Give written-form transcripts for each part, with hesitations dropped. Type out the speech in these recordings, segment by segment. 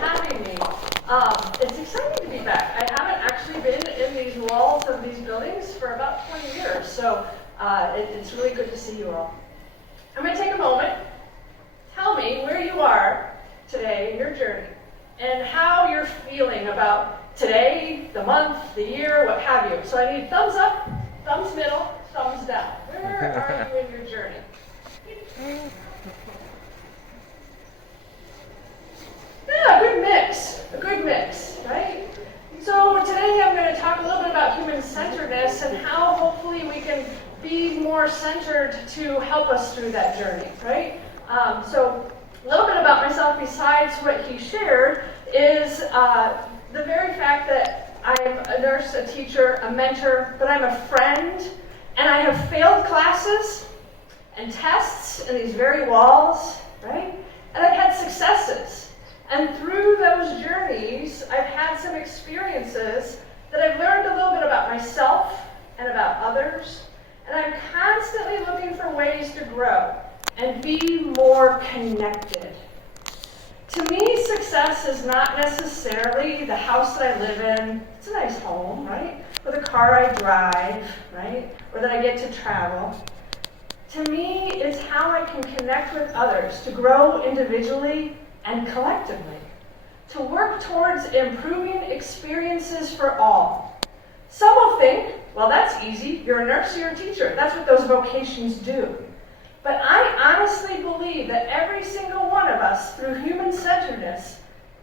having me. It's exciting to be back. I haven't actually been in these walls of these buildings for about 20 years, so it's really good to see you all. I'm going to take a moment. Tell me where you are today in your journey and how you're feeling about today, the month, the year, what have you. So I need thumbs up, thumbs middle, thumbs down. Where are you in your journey? Yeah, a good mix, right? So today I'm going to talk a little bit about human-centeredness and how hopefully we can be more centered to help us through that journey, right? So a little bit about myself besides what he shared is the very fact that I'm a nurse, a teacher, a mentor, but I'm a friend, and I have failed classes and tests in these very walls, right? And I've had successes. And through those journeys, I've had some experiences that I've learned a little bit about myself and about others. And I'm constantly looking for ways to grow and be more connected. To me, success is not necessarily the house that I live in. It's a nice home, right? Or the car I drive, right? Or that I get to travel. To me, it's how I can connect with others to grow individually and collectively, to work towards improving experiences for all. Some will think, well, that's easy. You're a nurse, you're a teacher. That's what those vocations do. But I honestly believe that every single one of us, through human-centeredness,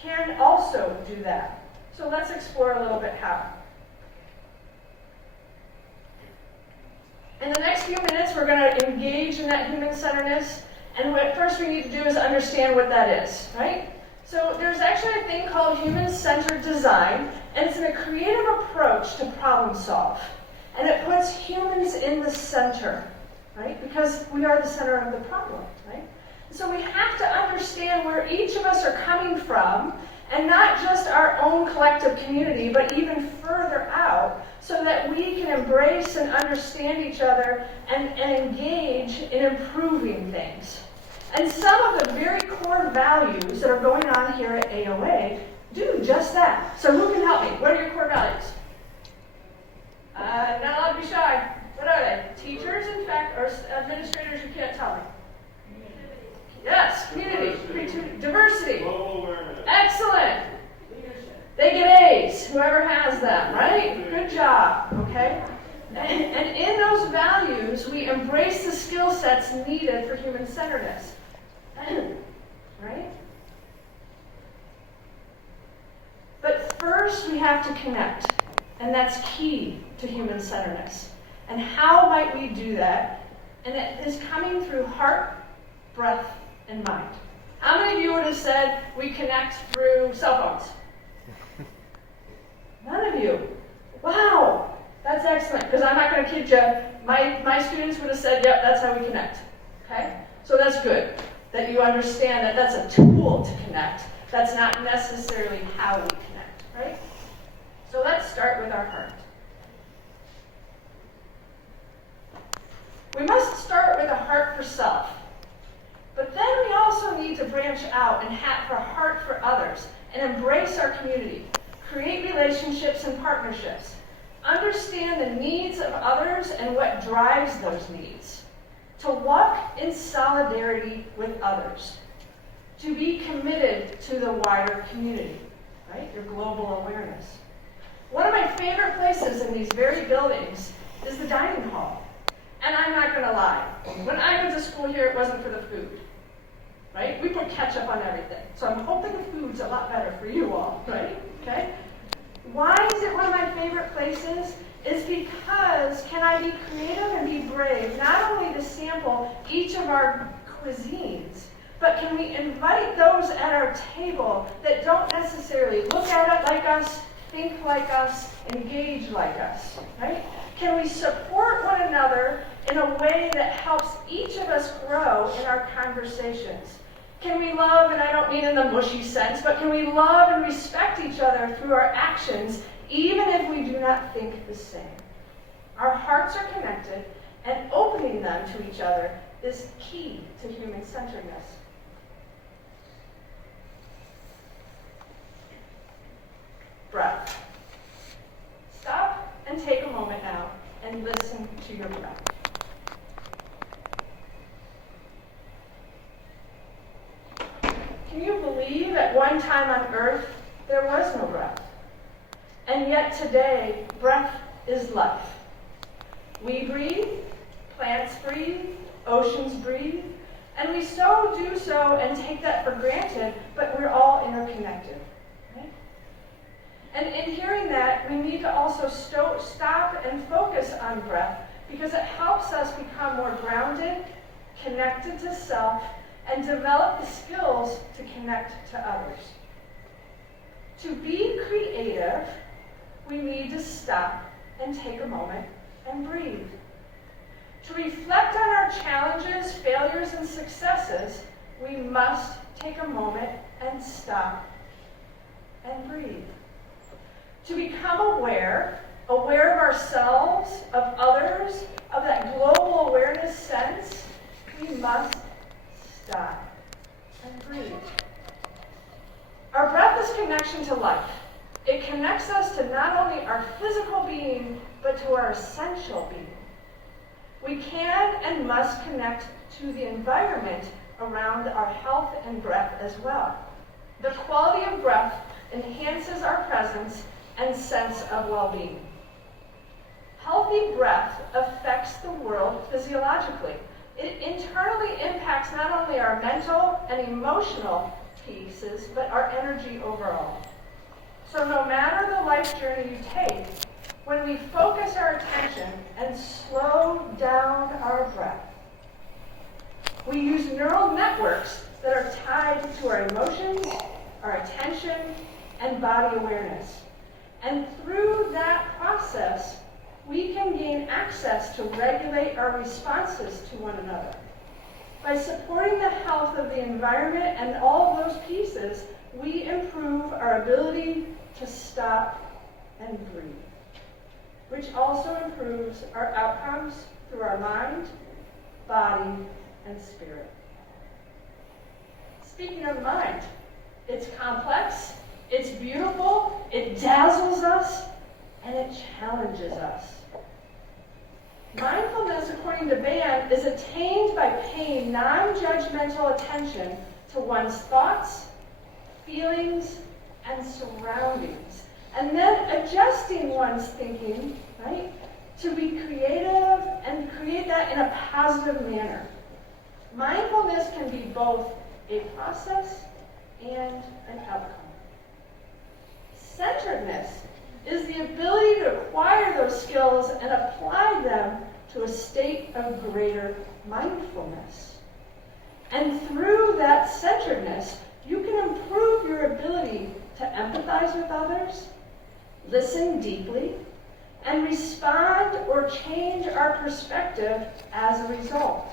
can also do that. So let's explore a little bit how. In the next few minutes, we're going to engage in that human-centeredness. And what first we need to do is understand what that is, right? So there's actually a thing called human-centered design, and it's a creative approach to problem solve. And it puts humans in the center, right? Because we are the center of the problem, right? So we have to understand where each of us are coming from, and not just our own collective community, but even further out, so that we can embrace and understand each other and engage in improving things. And some of the very core values that are going on here at AOA do just that. So who can help me? What are your core values? Not allowed to be shy. What are they? Teachers, in fact, or administrators, you can't tell me. Yes, community, diversity. Global awareness. Excellent. They get A's, whoever has them, right? Good job, okay? And in those values, we embrace the skill sets needed for human-centeredness, right? But first, we have to connect, and that's key to human-centeredness. And how might we do that? And it is coming through heart, breath, and mind. How many of you would have said we connect through cell phones? None of you. Wow, that's excellent, because I'm not going to kid you. My students would have said, yep, that's how we connect. Okay? So that's good, that you understand that that's a tool to connect. That's not necessarily how we connect, right? So let's start with our heart. We must start with a heart for self. But then we also need to branch out and have a heart for others and embrace our community. Create relationships and partnerships. Understand the needs of others and what drives those needs. To walk in solidarity with others. To be committed to the wider community, right? Your global awareness. One of my favorite places in these very buildings is the dining hall. And I'm not going to lie. When I went to school here, it wasn't for the food, right? We put ketchup on everything. So I'm hoping the food's a lot better for you all, right? Okay? Why is it one of my favorite places? Is because can I be creative and be brave, not only to sample each of our cuisines, but can we invite those at our table that don't necessarily look at it like us, think like us, engage like us, right? Can we support one another in a way that helps each of us grow in our conversations? Can we love, and I don't mean in the mushy sense, but can we love and respect each other through our actions, even if we do not think the same? Our hearts are connected, and opening them to each other is key to human-centeredness. time on earth, there was no breath. And yet today, breath is life. We breathe, plants breathe, oceans breathe, and we so do so and take that for granted, but we're all interconnected. Right? And in hearing that, we need to also stop and focus on breath because it helps us become more grounded, connected to self, and develop the skills to connect to others. To be creative, we need to stop and take a moment and breathe. To reflect on our challenges, failures, and successes, we must take a moment and stop and breathe. To become aware of ourselves, of others, of that global awareness sense, we must stop and breathe. Our breath is connection to life. It connects us to not only our physical being, but to our essential being. We can and must connect to the environment around our health and breath as well. The quality of breath enhances our presence and sense of well-being. Healthy breath affects the world physiologically. It internally impacts not only our mental and emotional pieces, but our energy overall. So no matter the life journey you take, when we focus our attention and slow down our breath, we use neural networks that are tied to our emotions, our attention, and body awareness. And through that process, we can gain access to regulate our responses to one another. By supporting the health of the environment and all of those pieces, we improve our ability to stop and breathe, which also improves our outcomes through our mind, body, and spirit. Speaking of the mind, it's complex, it's beautiful, it dazzles us, and it challenges us. Mindfulness, according to Ban, is attained by paying non-judgmental attention to one's thoughts, feelings, and surroundings, and then adjusting one's thinking, right, to be creative and create that in a positive manner. Mindfulness can be both a process and an outcome. Centeredness is the ability to acquire those skills and apply them to a state of greater mindfulness. And through that centeredness, you can improve your ability to empathize with others, listen deeply, and respond or change our perspective as a result.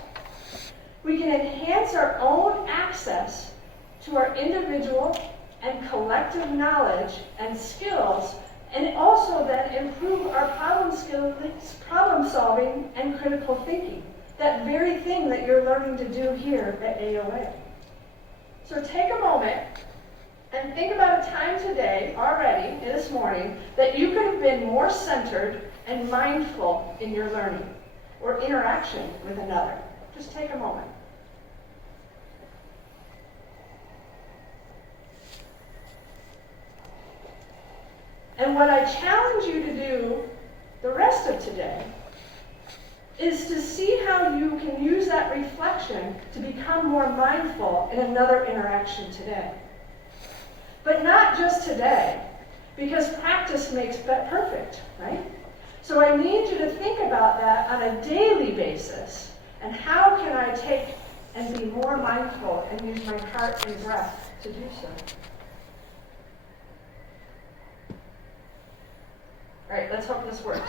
We can enhance our own access to our individual and collective knowledge and skills, and also then improve our problem solving and critical thinking, that very thing that you're learning to do here at AOA. So take a moment and think about a time today, already, this morning, that you could have been more centered and mindful in your learning or interaction with another. Just take a moment. And what I challenge you to do the rest of today is to see how you can use that reflection to become more mindful in another interaction today. But not just today, because practice makes perfect, right? So I need you to think about that on a daily basis, and how can I take and be more mindful and use my heart and breath to do so. All right, let's hope this works.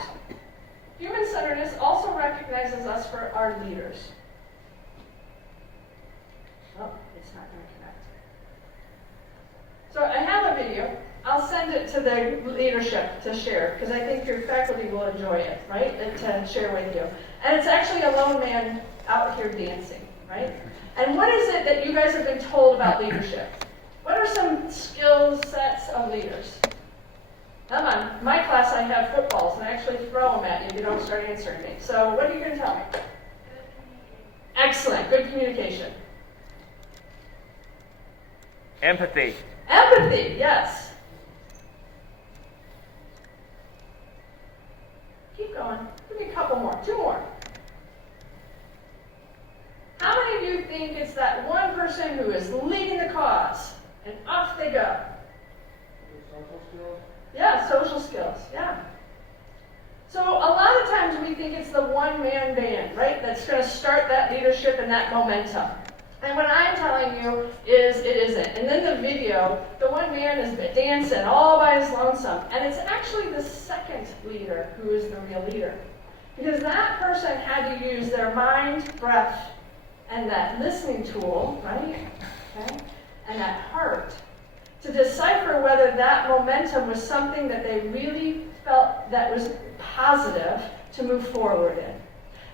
Human-centeredness also recognizes us for our leaders. Oh, it's not going to connect. So I have a video. I'll send it to the leadership to share, because I think your faculty will enjoy it, right? And to share with you. And it's actually a lone man out here dancing, right? And what is it that you guys have been told about leadership? What are some skill sets of leaders? Come on, my class I have footballs, and I actually throw them at you if you don't start answering me. So what are you going to tell me? Excellent, good communication. Empathy. Empathy, yes. Keep going. Give me a couple more. 2 more. How many of you think it's that one person who is leading the cause? And off they go. Social skills? Yeah, social skills, yeah. So a lot of times we think it's the one-man band, right? That's going to start that leadership and that momentum. And what I'm telling you is it isn't. And then the video, the one man is dancing all by his lonesome. And it's actually the second leader who is the real leader. Because that person had to use their mind, breath, and that listening tool, right? Okay? And that heart to decipher whether that momentum was something that they really felt that was positive to move forward in.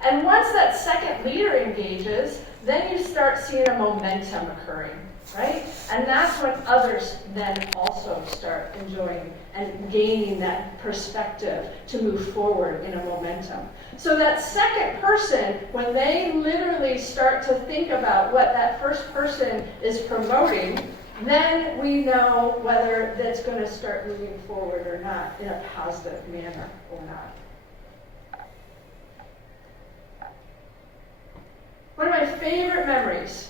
And once that second leader engages, then you start seeing a momentum occurring, right? And that's when others then also start enjoying and gaining that perspective to move forward in a momentum. So that second person, when they literally start to think about what that first person is promoting, then we know whether that's going to start moving forward or not in a positive manner or not. One of my favorite memories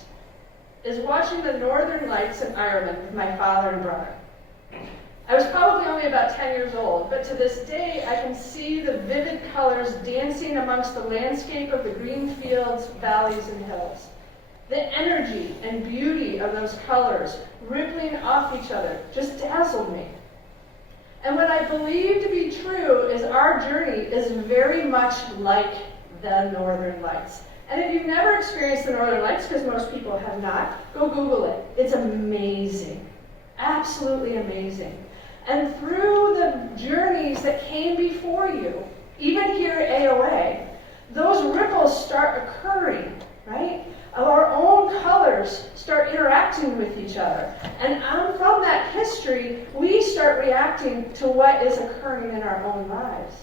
is watching the Northern Lights in Ireland with my father and brother. I was probably only about 10 years old, but to this day I can see the vivid colors dancing amongst the landscape of the green fields, valleys, and hills. The energy and beauty of those colors rippling off each other just dazzled me. And what I believe to be true is our journey is very much like the Northern Lights. And if you've never experienced the Northern Lights, because most people have not, go Google it. It's amazing. Absolutely amazing. And through the journeys that came before you, even here at AOA, those ripples start occurring, right? Our own colors start interacting with each other. And from that history, we start reacting to what is occurring in our own lives.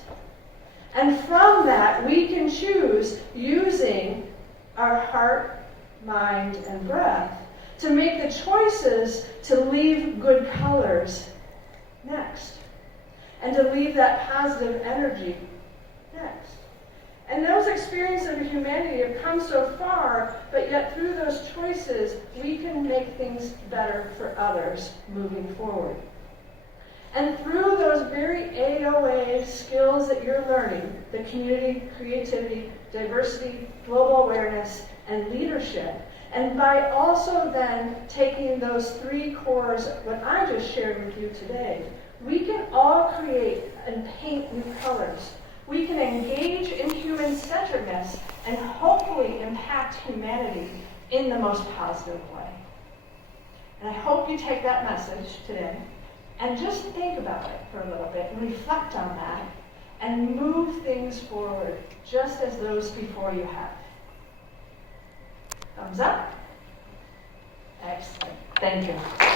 And from that, we can choose using our heart, mind, and breath to make the choices to leave good colors next. And to leave that positive energy next. And those experiences of humanity have come so far, but yet through those choices, we can make things better for others moving forward. And through those very AOA skills that you're learning, the community, creativity, diversity, global awareness, and leadership, and by also then taking those 3 cores, what I just shared with you today, we can all create and paint new colors. We can engage in human-centeredness and hopefully impact humanity in the most positive way. And I hope you take that message today and just think about it for a little bit and reflect on that and move things forward just as those before you have. Thumbs up? Excellent. Thank you.